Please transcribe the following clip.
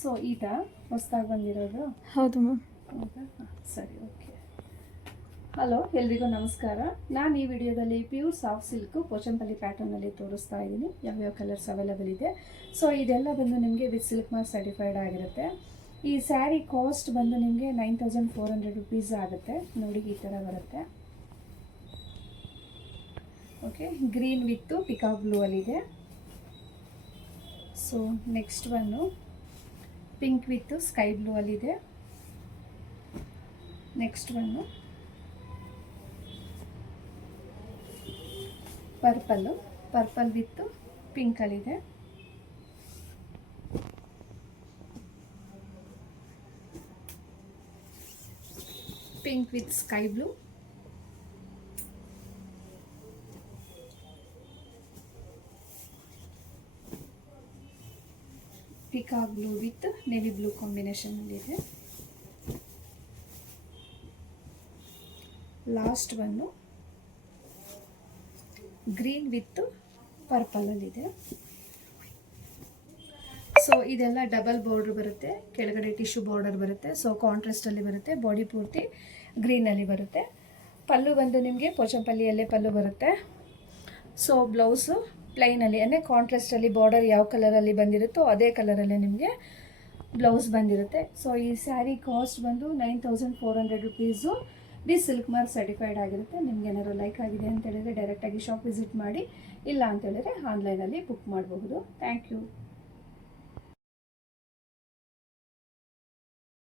So ಈತ ಹೊಸ್ದಾಗಿ ಬಂದಿರೋದು? ಹೌದು ಮ್ಯಾಮ್. ಹೌದಾ, ಸರಿ, ಓಕೆ. ಹಲೋ, ಎಲ್ರಿಗೂ ನಮಸ್ಕಾರ. ನಾನು ಈ ವಿಡಿಯೋದಲ್ಲಿ ಪ್ಯೂರ್ ಸಾಫ್ಟ್ ಸಿಲ್ಕು ಪೋಚಂಪಲ್ಲಿ ಪ್ಯಾಟರ್ನಲ್ಲಿ ತೋರಿಸ್ತಾ ಇದ್ದೀನಿ. ಯಾವ್ಯಾವ ಕಲರ್ಸ್ ಅವೈಲೇಬಲ್ ಇದೆ. ಸೊ ಇದೆಲ್ಲ ಬಂದು ನಿಮಗೆ ವಿತ್ ಸಿಲ್ಕ್ ಮಾರ್ಕ್ ಸರ್ಟಿಫೈಡ್ ಆಗಿರುತ್ತೆ. ಈ ಸ್ಯಾರಿ ಕಾಸ್ಟ್ ಬಂದು ನಿಮಗೆ 9400 ರುಪೀಸ್ ಆಗುತ್ತೆ. ನೋಡಿ, ಈ ಥರ ಬರುತ್ತೆ. Okay, green with peacock blue ಅಲ್ಲಿದೆ. So next one pink with sky blue ಅಲ್ಲಿದೆ. Next one purple with pink ಅಲ್ಲಿದೆ. Pink with sky blue. Peacock blue with navy blue combination ಇದೆ. Last one green with purple ಅಲ್ಲಿದೆ. So ಇದೆಲ್ಲ double border ಬರುತ್ತೆ, ಕೆಳಗಡೆ tissue border ಬರುತ್ತೆ. So contrast ಅಲ್ಲಿ ಬರುತ್ತೆ, ಬಾಡಿ ಪೂರ್ತಿ ಗ್ರೀನ್ ಅಲ್ಲಿ ಬರುತ್ತೆ. ಪಲ್ಲು ಬಂದು ನಿಮಗೆ ಪೋಚಂಪಲ್ಲಿಯಲ್ಲೇ ಪಲ್ಲು ಬರುತ್ತೆ. ಸೊ ಬ್ಲೌಸು ಪ್ಲೈನಲ್ಲಿ ಅಂದರೆ ಕಾಂಟ್ರಾಸ್ಟಲ್ಲಿ ಬಾರ್ಡರ್ ಯಾವ ಕಲರಲ್ಲಿ ಬಂದಿರುತ್ತೋ ಅದೇ ಕಲರಲ್ಲೇ ನಿಮಗೆ ಬ್ಲೌಸ್ ಬಂದಿರುತ್ತೆ. ಸೊ ಈ ಸ್ಯಾರಿ ಕಾಸ್ಟ್ ಬಂದು 9400 rupees. With silk mark certified ಆಗಿರುತ್ತೆ. ನಿಮ್ಗೆ ಏನಾದ್ರು ಲೈಕ್ ಆಗಿದೆ ಅಂತ ಹೇಳಿದ್ರೆ ಡೈರೆಕ್ಟಾಗಿ ಶಾಪ್ ವಿಸಿಟ್ ಮಾಡಿ, ಇಲ್ಲ ಅಂತ ಹೇಳಿದ್ರೆ ಆನ್ಲೈನಲ್ಲಿ ಬುಕ್ ಮಾಡಬಹುದು. Thank you.